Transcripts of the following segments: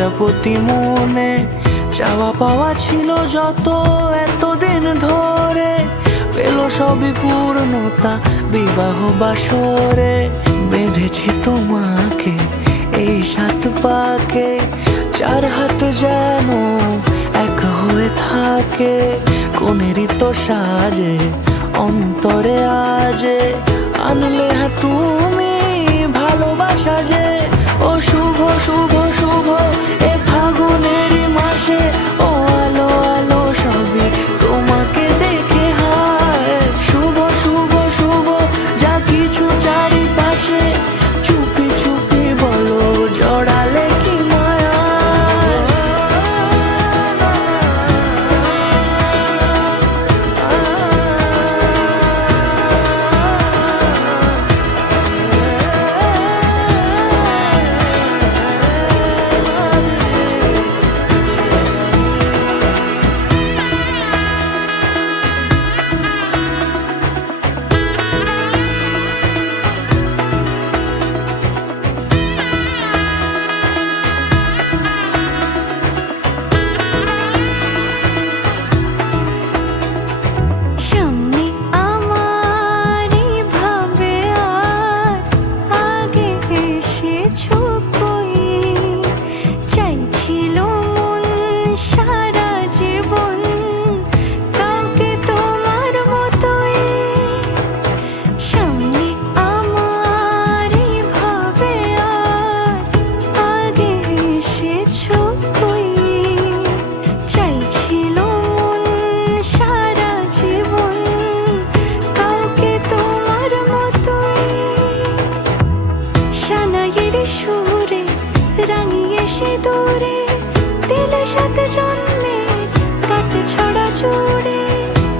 প্রজাপতি মনে চাওয়া পাওয়া ছিল যত এতদিন ধরে, পেল সবই পূর্ণতা বিবাহ বাসরে। বেঁধেছি তোমাকে এই সাত পাকে, চার হাত যেন এক হয়ে থাকে। কোনেরই তো সাজে অন্তরে আজে, আনলে হ্যাঁ তুমি ভালোবাসা যে। ও শুভ শুভ শুভ এ ফাগুনেরই মাসে, ও আলো আলো সবই তোমাকে দেখে হায়। শুভ শুভ শুভ যা কিছু চারিপাশে, চুপি চুপি বলো জড়ালে কি মায়া।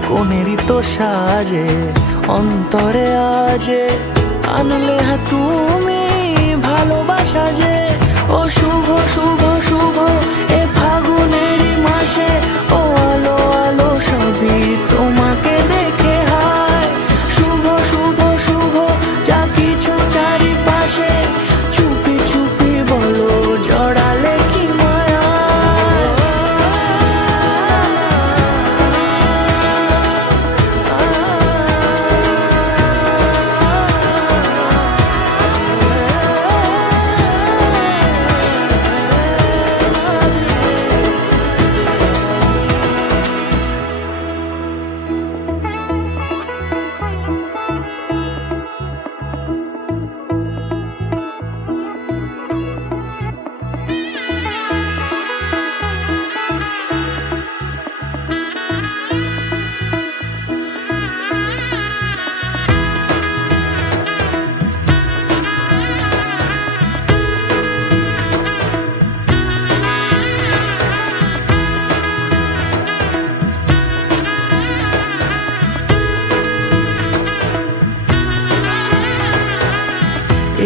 কোনেরই তো সাজে অন্তরে আজে, আনলে হ্যাঁ তুমি ভালোবাসা যে। ও শুভ শুভ শুভ এ ফাগুনেরই মাসে, ও আলো আলো সবই তোমাকে দেখে হায়। শুভ শুভ শুভ যা কিছু চারিপাশে, চুপি চুপি বলো জড়ালে কি মায়া।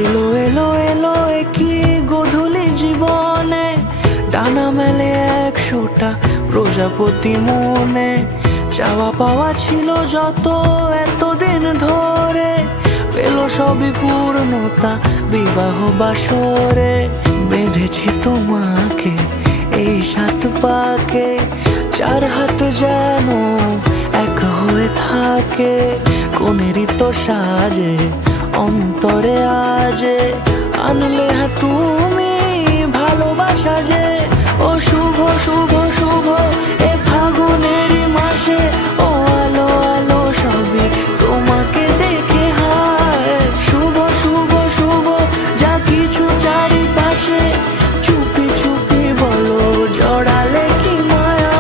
এলো এলো এলো কি গোধূলি জীবনে, ডানা মেলে 100টা প্রজাপতি মনে। চাওয়া পাওয়া ছিল যত এতদিন ধরে, পেল সবই পূর্ণতা বিবাহ বাসরে। বেঁধেছি তোমাকে এই সাত পাকে, চার হাত যেন এক হয়ে থাকে। কোনেরই তো সাজে অন্তরে আজে, আনলে হ্যাঁ তুমি ভালোবাসা যে। ও শুভ শুভ শুভ এ ফাগুনেরই মাসে, ও আলো আলো সবই তোমাকে দেখে হায়। শুভ শুভ শুভ যা কিছু চারিপাশে, চুপি চুপি বলো জড়ালে কি মায়া।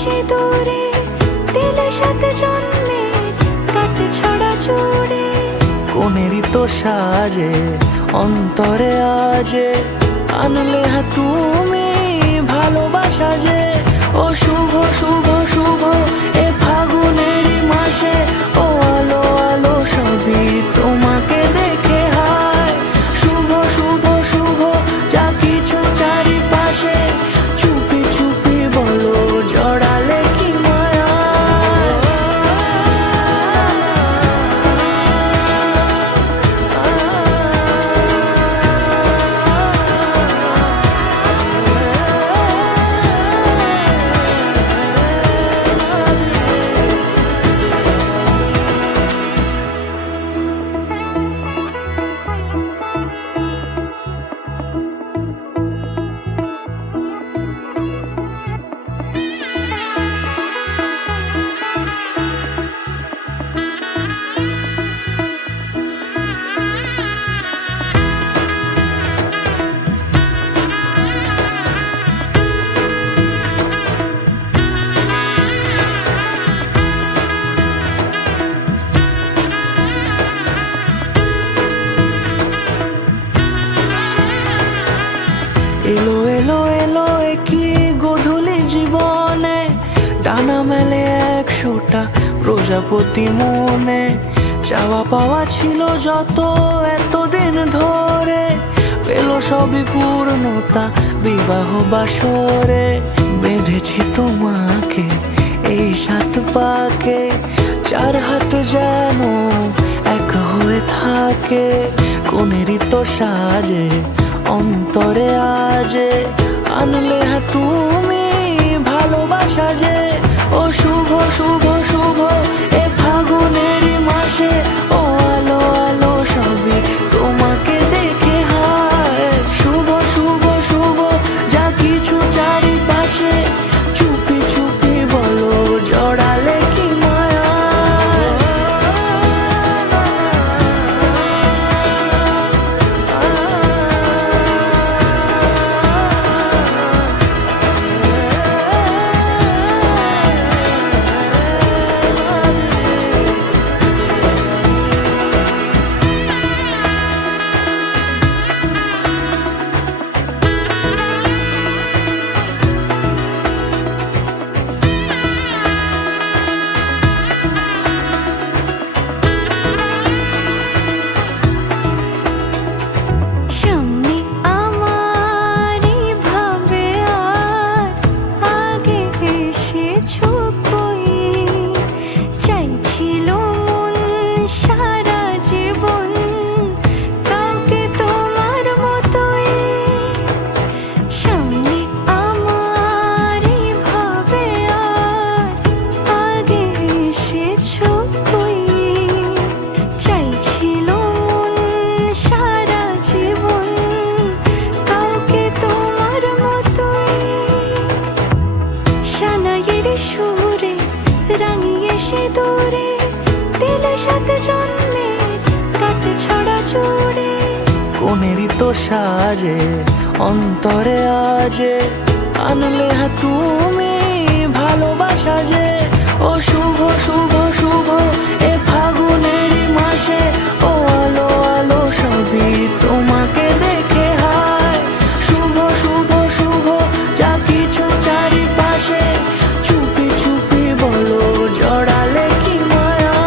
সিঁদুরে দিলে সাথে জন্মের কাট ছড়া জুড়ে। কোনেরই তো সাজে অন্তরে আজে আনলে হ্যাঁ তুমি ভালোবাসা যে। ও শুভ শুভ শুভ এ ফাগুনেরই মাসে, ও আলো আলো সবই তোমাকে দেখে হায়। শুভ শুভ শুভ যা কিছু চারিপাশে, চুপি চুপি বলো জড়ালে কি মায়া। এলো এলো এলো কি গোধূলি জীবনে, ডানা মেলে 100টা প্রজাপতি মনে। চাওয়া পাওয়া ছিল যত এতদিন ধরে, পেলো সবই পূর্ণতা বিবাহ বাসরে। বেঁধেছি তোমাকে এই 7 পাকে, 4 হাত যেন এক হয়ে থাকে। কোনেরই তো সাজে অন্তরে আজে আনলে হ্যাঁ তুমি ভালোবাসা যে। ও শুভ শুভ শুভ এ ফাগুনেরই মাসে, ও আলো আলো সবই তোমাকে দেখে হায়। শুভ শুভ শুভ যা কিছু চারিপাশে, চুপি চুপি বলো জড়ালে কি মায়া। সামনে আমার ভাবে আর আগে এসেছো কই, চাইছিল মন সারা জীবন কাউকে তোমার মতোই। সামনে আমার ভাবে আর আগে এসেছো কই, চাইছিল মন সারা জীবন কাউকে তোমার মতোই। সানাইয়ের সুরে রাঙিয়ে সিঁদুরে দিলে সাথে জন্মের কাট ছড়া জুড়ে। কোনেরই তো সাজে অন্তরে আজে আনলে হ্যাঁ তুমি ভালোবাসা যে। ও শুভ শুভ শুভ এ ফাগুনেরই মাসে, ও আলো আলো সবই তোমাকে দেখে হায়। শুভ শুভ শুভ যা কিছু চারিপাশে, চুপি চুপি বলো জড়ালে কি মায়া।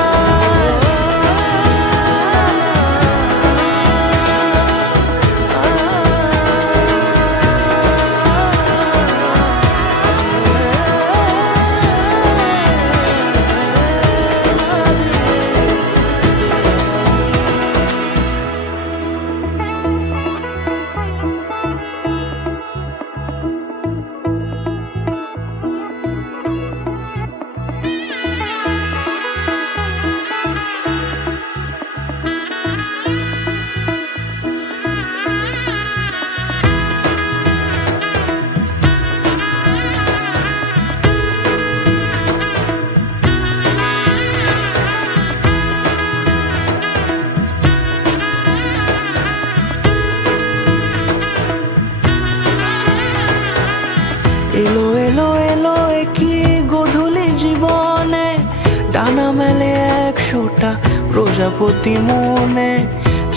প্রজাপতি মনে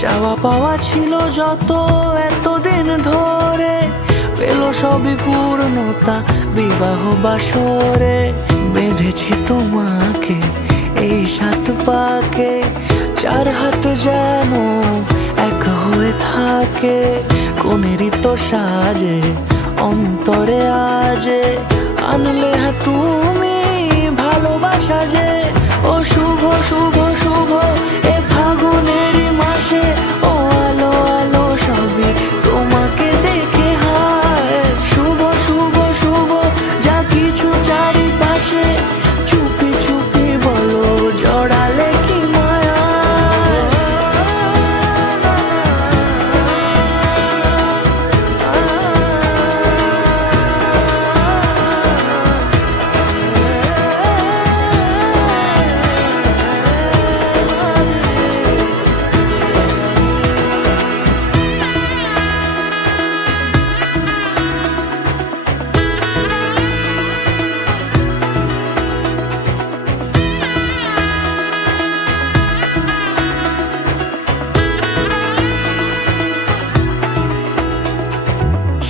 চাওয়া পাওয়া ছিল যত এতদিন ধরে, পেল সবই পূর্ণতা বিবাহ বাসরে। বেঁধেছি তোমাকে এই 7 পাকে, 4 হাত যেন এক হয়ে থাকে। কোনেরই তো সাজে অন্তরে আজে, আনলে তুমি ভালোবাসা যে। ও শুভ শুভ শুভ এ ফাগুনেরই মাসে, ও আলো আলো সবই তোমাকে দেখে হায়। শুভ শুভ শুভ যা কিছু চারিপাশে, চুপি চুপি বলো জড়ালে কি মায়া।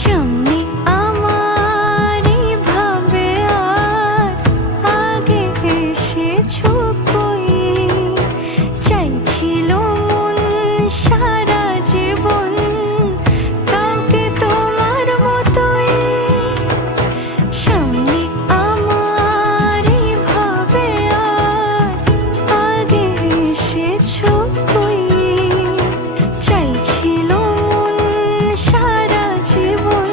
সামনে আমার ভাবে আর আগে এসেছো কই, চাইছিল মন সারা জীবন কাউকে তোমার মতোই। সামনে আমার ভাবে আর আগে এসেছো কই, চাইছিল মন সারা জীবন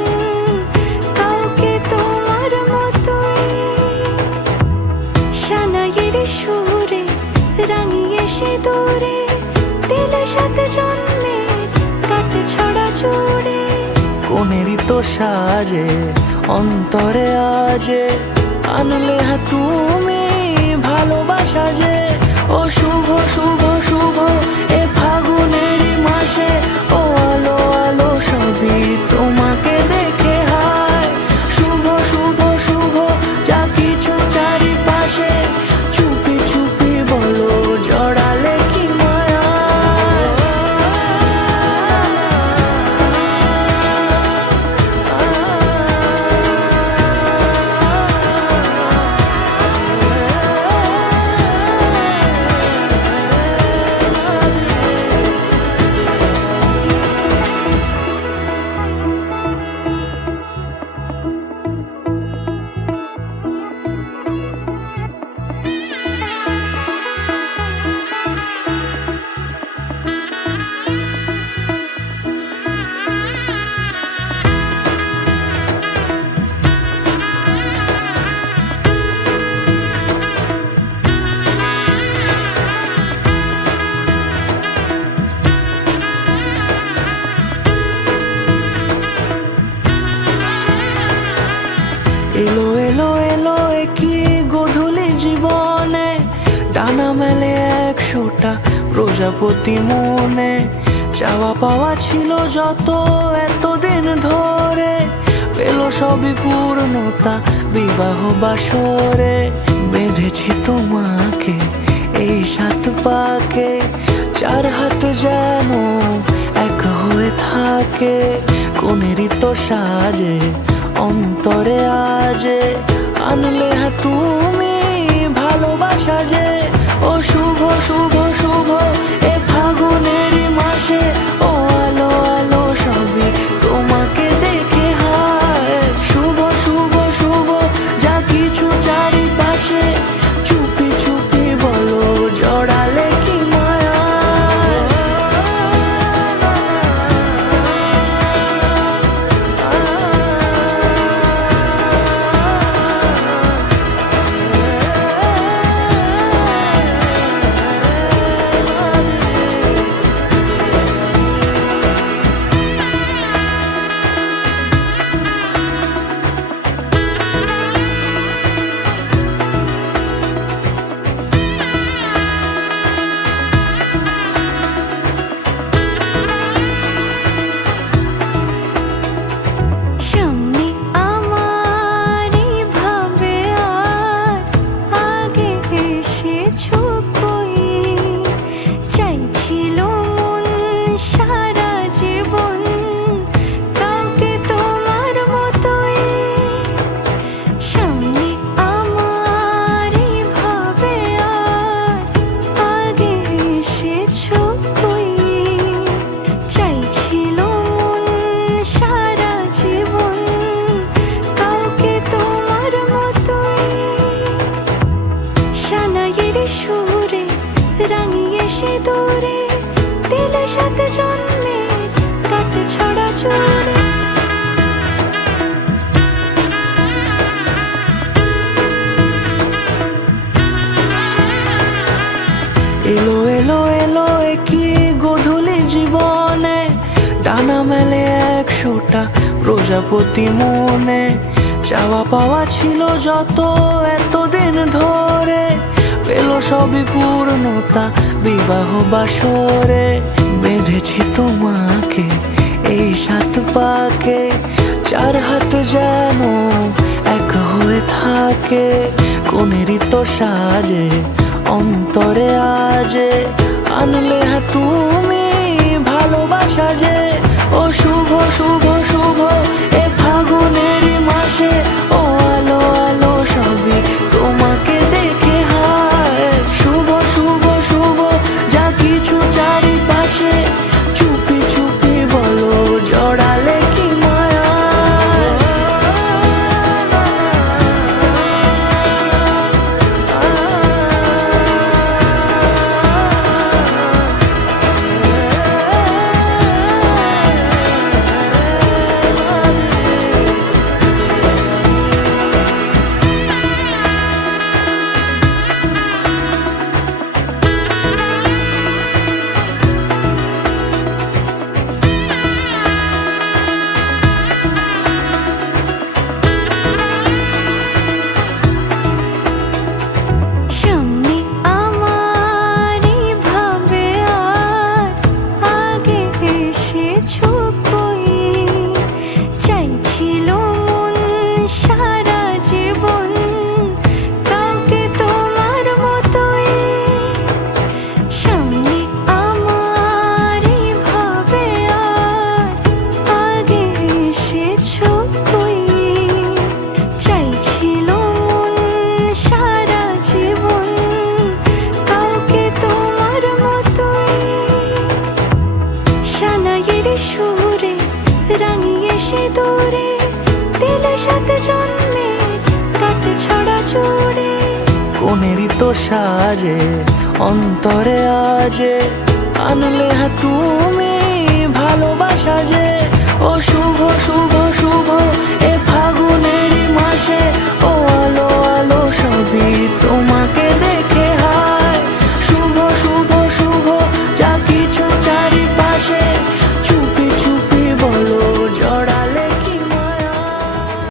কাউকে তোমার মতোই। সানাইয়ের সুরে রাঙিয়ে সে দূরে, দিলে 7 জন্মের কাট ছড়া জুড়ে। কোনেরই তো সাজে অন্তরে আজে, আনলে তুমি ভালোবাসা যে। ও শুভ শুভ শুভ এ ফাগুনেরই মাসে, ও আলো আলো সবই তোমাকে দেখে হায়। শুভ শুভ শুভ যা কিছু চারিপাশে, চুপি চুপি বলো জড়ালে কি মায়া। এলো এলো এলো কি গধূলি জীবনে, ডানা মেলে 100টা প্রজাপতি মনে। চাওয়া পাওয়া ছিল যত এতদিন ধরে, পেল সবই পূর্ণতা বিবাহ বাসরে। বেঁধেছি তোমাকে এই 7 পাকে, 4 হাত যেন এক হয়ে থাকে। কোনেরই তো সাজে অন্তরে আজে, আনলে তুমি ভালোবাসা যে। ও শুভ শুভ শুভ এ ফাগুনেরই মাসে, ও আলো আলো সবই তোমাকে দেখে হায়। শুভ শুভ শুভ যা কিছু চারিপাশে, চুপি চুপি বলো জড়ালে কি মায়া। দূরে দিলে সাত জন্মের কাটে ছড়া চড়ে। এলো এলো এলো কি গোধূলি জীবনে, ডানা মেলে 100টা প্রজাপতি মনে। চাওয়া পাওয়া ছিল যত এতদিন ধরে, পেল সবই পূর্ণতা বিবাহ বাসরে। বেঁধেছি তোমাকে এই 7 পাকে, 4 হাত যেন এক হয়ে থাকে। কোনেরই তো সাজে অন্তরে আজে, আনলে তুমি ভালোবাসা যে। ও শুভ শুভ শুভ এ ফাগুনেরই মাসে, ও আলো আলো সবই তোমাকে দেখে হায়। শুভ শুভ শুভ যা কিছু চারিপাশে, চুপি চুপি বলো জড়ালে কি মায়া। সামনে আমারই ভাবে আর আগে এসেছো কই, চাইছিল মন সারা জীবন কাউকে তোমার মতোই। সামনে আমারই ভাবে আর আগে এসেছো কই, চাইছিল মন সারা জীবন কাউকে তোমার মতোই। সানাইয়ের সুরে রাঙিয়ে সে দূরে দিলে সাত জন্মের কাটে ছড়া চড়ে। কোনেরই তো সাজে অন্তরে আজে, আনলে তুমি